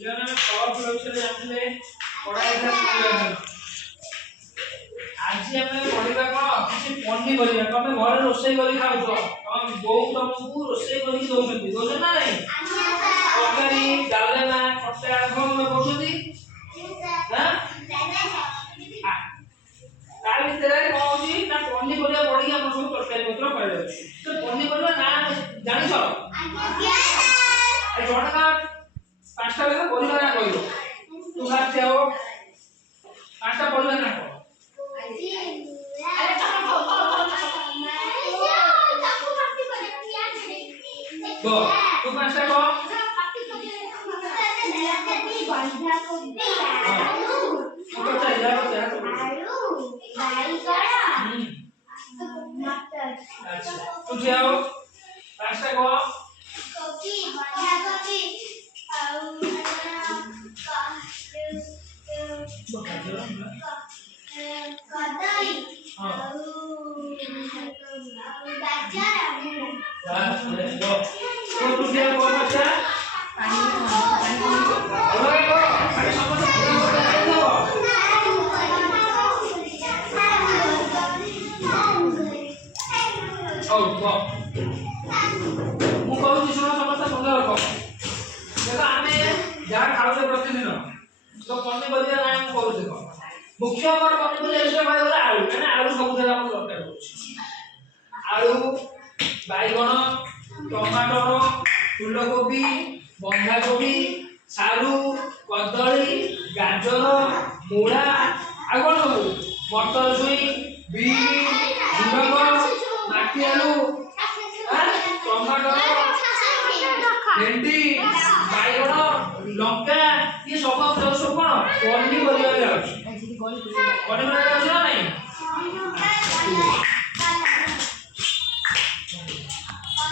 ପିଲାମାନେ ପାୱାରଫୁଲ ବିଷୟରେ ଜାଣିଥିଲେ ପଢାଇଥିଲା। ଆଜି ଆମେ ପଢିବା କଣ କିଛି ପନିପରିବା। ତମେ ଘରେ ରୋଷେଇ କରି ଖାଉଛ, ତମ ବୋଉ ତମକୁ ରୋଷେଇ କରି ଦଉଛନ୍ତି, ଦଉଛନ୍ତି ନା ନାହିଁ? ତରକାରୀ, ଡାଲମା, ଖଟା କଣ କରୁଛନ୍ତି? ତା ଭିତରେ କଣ ହଉଛି ନା ପନିପରିବା ପଡିକି ଆମର ସବୁ ତରକାରୀ ପତ୍ର କରାଯାଉଛି। ତ ପନିପରିବା ନାଁ ଜାଣିଛ? ଜଣକା 5ଟା ଲେଖା ପରିବା ନାଁ କହିବ। ତୁ ଫାଷ୍ଟ ଯାଅ 5ଟା ପରିବା ନାଁ କହ। ତୁ 5ଟା କହ। तू जाओ 5टा कह। कोबी, बंधा कोबी और कदली और तू जाओ कौन बच्चा? ମୁଁ କହୁଛି ଶୁଣ, ସମସ୍ତେ ଶୁଣି ରଖ। ଦେଖ ଆମେ ଯାହା ଖାଉଛେ ପ୍ରତିଦିନ ତ ପନିପରିବା ନାଁ ମୁଁ କହୁଛି। ଦେଖ ମୁଖ୍ୟ ଆମର ପନିପରିବା ବିଷୟ କହିବାକୁ ଗଲେ ଆଳୁ, କାହିଁକିନା ଆଳୁ ସବୁଥିରେ ଆମର ଦରକାର ହଉଛି। ଆଳୁ, ବାଇଗଣ, ଟମାଟର, ଫୁଲକୋବି, ବନ୍ଧାକୋବି, ସାରୁ, କଦଳୀ, ଗାଜର, ମୂଳା, ଆଉ କଣ ସବୁ ମଟର ଛୁଇଁ, ବିନ୍, ଝୁଡଙ୍ଗ, ମାଟି ଆଳୁ, ଟମାଟର, ଭେଣ୍ଡି, ବାଇଗଣ, ଲଙ୍କା, ये सब कौन पनिपरिया जाଉଛି। पनिपरिया